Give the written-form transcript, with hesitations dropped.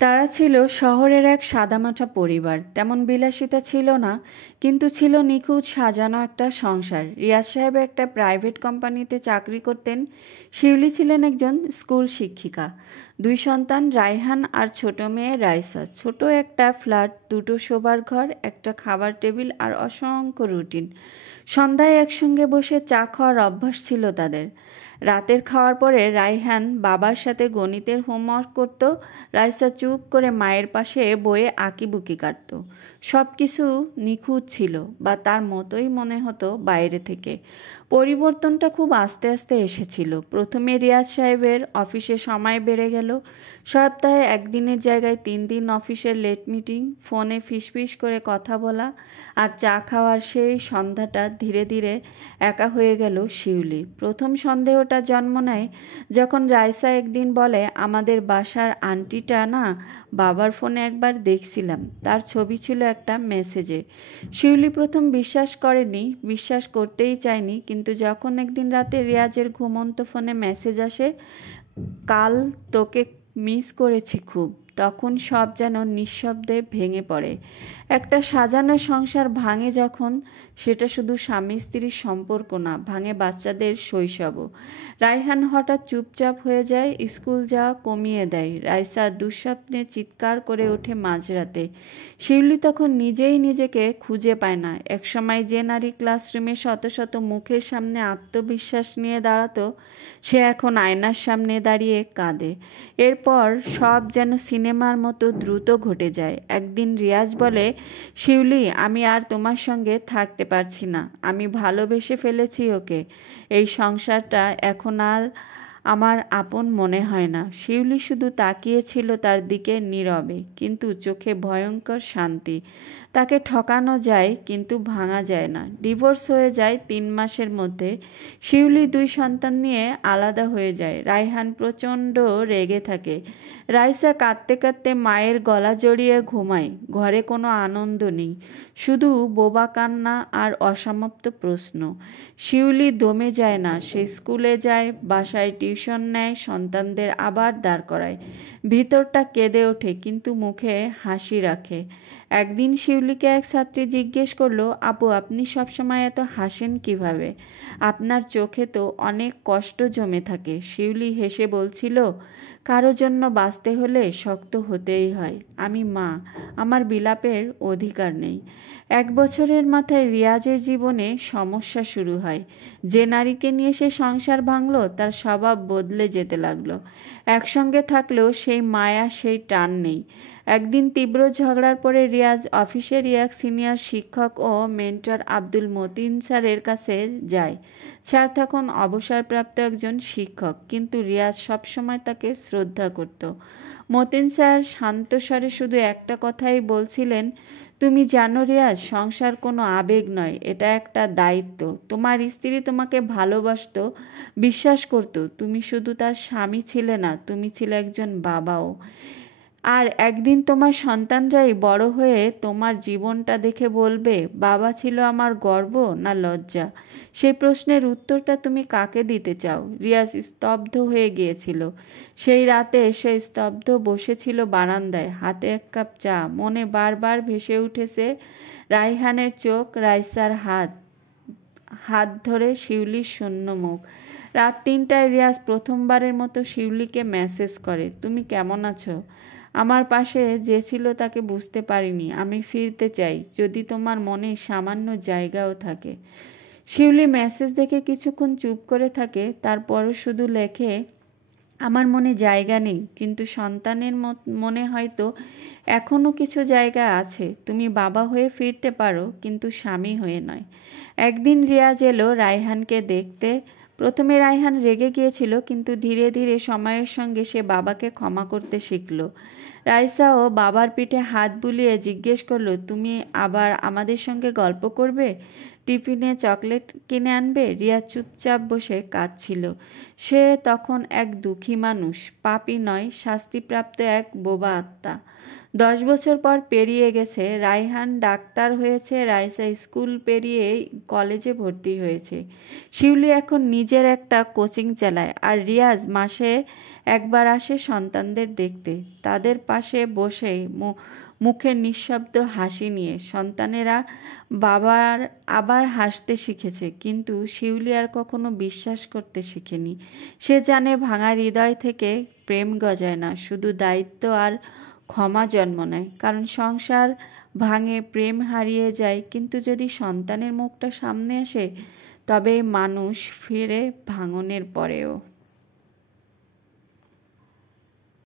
তারা ছিল শহরের এক সাদামাটা পরিবার। তেমন বিলাসিতা ছিল না, কিন্তু ছিল নিখুঁত সাজানো একটা সংসার। রিয়াজ সাহেব একটা প্রাইভেট কোম্পানিতে চাকরি করতেন। শিউলি ছিলেন একজন স্কুল শিক্ষিকা। দুই সন্তান, রায়হান আর ছোট মেয়ে রাইসা। ছোট একটা ফ্ল্যাট, দুটো শোবার ঘর, একটা খাবার টেবিল আর অসংখ্য রুটিন। সন্ধ্যায় একসঙ্গে বসে চা খাওয়ার অভ্যাস ছিল তাদের। রাতের খাওয়ার পরে রায়হান বাবার সাথে গণিতের হোমওয়ার্ক করত, রাইসা চুপ করে মায়ের পাশে বইয়ে আঁকিবুকি কাটত। সব কিছু নিখুঁত ছিল, বা তার মতোই মনে হতো বাইরে থেকে। পরিবর্তনটা খুব আস্তে আস্তে এসেছিল। প্রথমে রিয়াজ সাহেবের অফিসে সময় বেড়ে গেল। সপ্তাহে একদিনের জায়গায় 3 দিন অফিসের লেট মিটিং, ফোনে ফিসফিস করে কথা বলা, আর চা খাওয়ার সেই সন্ধ্যাটা ধীরে ধীরে একা হয়ে গেল শিউলি। প্রথম সন্দেহটা জন্ম নেয় যখন রাইসা একদিন বলে, আমাদের বাসার আন্টিটা না বাবার ফোনে একবার দেখছিলাম, তার ছবি ছিল একটা মেসেজে। শিউলি প্রথম বিশ্বাস করেনি, বিশ্বাস করতেই চায়নি, কিন্তু যখন একদিন রাতে রিয়াজের ঘুমন্ত ফোনে মেসেজ আসে, কাল তোকে মিস করেছি খুব, তখন সব যেন নিঃশব্দে ভেঙে পড়ে। একটা সাজানো সংসার ভাঙে যখন, সেটা শুধু স্বামী স্ত্রীর সম্পর্ক না, ভাঙে বাচ্চাদের শৈশবও। রায়হান হঠাৎ চুপচাপ হয়ে যায়, স্কুল যাওয়া কমিয়ে দেয়। রাইসা দুঃস্বপ্নে চিৎকার করে ওঠে মাঝরাতে। শিউলি তখন নিজেই নিজেকে খুঁজে পায় না। একসময় যে নারী ক্লাসরুমে শত শত মুখের সামনে আত্মবিশ্বাস নিয়ে দাঁড়াতো, সে এখন আয়নার সামনে দাঁড়িয়ে কাঁদে। এরপর সব যেন সিনেমার মতো দ্রুত ঘটে যায়। একদিন রিয়াজ বলে, শিউলি, আমি আর তোমার সঙ্গে থাকতে পারছি না, আমি ভালোবেসে ফেলেছি ওকে। এই সংসারটা এখন আর আমার আপন মনে হয় না। শিউলি শুধু তাকিয়েছিল তার দিকে নীরবে, কিন্তু চোখে ভয়ঙ্কর শান্তি। তাকে ঠকানো যায়, কিন্তু ভাঙা যায় না। ডিভোর্স হয়ে যায় 3 মাসের মধ্যে। শিউলি 2 সন্তান নিয়ে আলাদা হয়ে যায়। রায়হান প্রচণ্ড রেগে থাকে। রাইসা কাঁদতে কাঁদতে মায়ের গলা জড়িয়ে ঘুমায়। ঘরে কোনো আনন্দ নেই, শুধু বোবা কান্না আর অসমাপ্ত প্রশ্ন। শিউলি দমে যায় না। সে স্কুলে যায়, বাসায় টিউশন নেয়, সন্তানদের আবার দাঁড় করায়। ভিতরটা কেঁদে ওঠে, কিন্তু মুখে হাসি রাখে। একদিন শিউলিকে এক ছাত্রী জিজ্ঞেস করলো, আপু, আপনি সবসময় এত হাসেন কিভাবে? আপনার চোখে তো অনেক কষ্ট জমে থাকে। শিউলি হেসে বলছিল, কারো জন্য বাঁচতে হলে শক্ত হতেই হয়। আমি মা, আমার বিলাপের অধিকার নেই। 1 বছরের মাথায় রিয়াজের জীবনে সমস্যা শুরু হয়। যে নারীকে নিয়ে সে সংসার ভাঙলো, তার স্বভাব বদলে যেতে লাগলো। একসঙ্গে থাকলেও সেই মায়া, সেই টান নেই। একদিন তীব্র ঝগড়ার পরে রিয়াজ অফিসেরই এক সিনিয়র শিক্ষক ও মেন্টর আব্দুল মতিন স্যারের কাছে যায়। স্যার তখন অবসরপ্রাপ্ত একজন শিক্ষক, কিন্তু রিয়াজ সবসময় তাকে শ্রদ্ধা করত। মতিন স্যার শান্ত স্বরে শুধু একটা কথাই বলছিলেন, তুমি জানো রিয়াজ, সংসার কোনো আবেগ নয়, এটা একটা দায়িত্ব। তোমার স্ত্রী তোমাকে ভালোবাসতো, বিশ্বাস করত, তুমি শুধু তার স্বামী ছিলে না, তুমি ছিলে একজন বাবাও। আর একদিন তোমার সন্তানরাই বড় হয়ে তোমার জীবনটা দেখে বলবে, বাবা ছিল আমার গর্ব না লজ্জা? সেই প্রশ্নের উত্তরটা তুমি কাকে দিতে চাও? রিয়াজ স্তব্ধ হয়ে গিয়েছিল। সেই রাতে সে স্তব্ধ বসেছিল বারান্দায়, হাতে 1 কাপ চা। মনে বারবার ভেসে উঠেছে রায়হানের চোখ, রাইসার হাত, হাত ধরে শিউলির শূন্য মুখ। রাত 3টায় রিয়াজ প্রথমবারের মতো শিউলিকে মেসেজ করে, তুমি কেমন আছো? আমার পাশে যে ছিল তাকে বুঝতে পারিনি, আমি ফিরতে চাই, যদি তোমার মনে সামান্য জায়গাও থাকে। শিউলি মেসেজ দেখে কিছুক্ষণ চুপ করে থাকে, তারপরও শুধু লেখে, আমার মনে জায়গা নেই, কিন্তু সন্তানের মনে হয়তো এখনও কিছু জায়গা আছে। তুমি বাবা হয়ে ফিরতে পারো, কিন্তু স্বামী হয়ে নয়। একদিন রিয়াজ এলো রায়হানকে দেখতে। প্রথমে রায়হান রেগে গিয়েছিল, কিন্তু ধীরে ধীরে সময়ের সঙ্গে সে বাবাকে ক্ষমা করতে শিখল। রাইসাও বাবার পিঠে হাত বুলিয়ে জিজ্ঞেস করলো, তুমি আবার আমাদের সঙ্গে গল্প করবে? টিফিনে চকলেট কিনে আনবে? রিয়া চুপচাপ বসে কাঁদছিল। সে তখন এক দুঃখী মানুষ, পাপী নয়, শাস্তিপ্রাপ্ত এক বোবা আত্মা। 10 বছর পর পেরিয়ে গেছে। রায়হান ডাক্তার হয়েছে, রাইসা স্কুল পেরিয়ে কলেজে ভর্তি হয়েছে। শিউলি এখন নিজের একটা কোচিং চালায়, আর রিয়াজ মাসে একবার আসে সন্তানদের দেখতে, তাদের পাশে বসে মুখে নিঃশব্দ হাসি নিয়ে। সন্তানেরা আবার হাসতে শিখেছে, কিন্তু শিউলি আর কখনো বিশ্বাস করতে শিখেনি। সে জানে ভাঙা হৃদয় থেকে প্রেম গজায় না, শুধু দায়িত্ব আর ক্ষমা জন্ম নেয়। কারণ সংসার ভাঙে, প্রেম হারিয়ে যায়, কিন্তু যদি সন্তানের মুখটা সামনে আসে তবে মানুষ ফেরে ভাঙনের পরেও।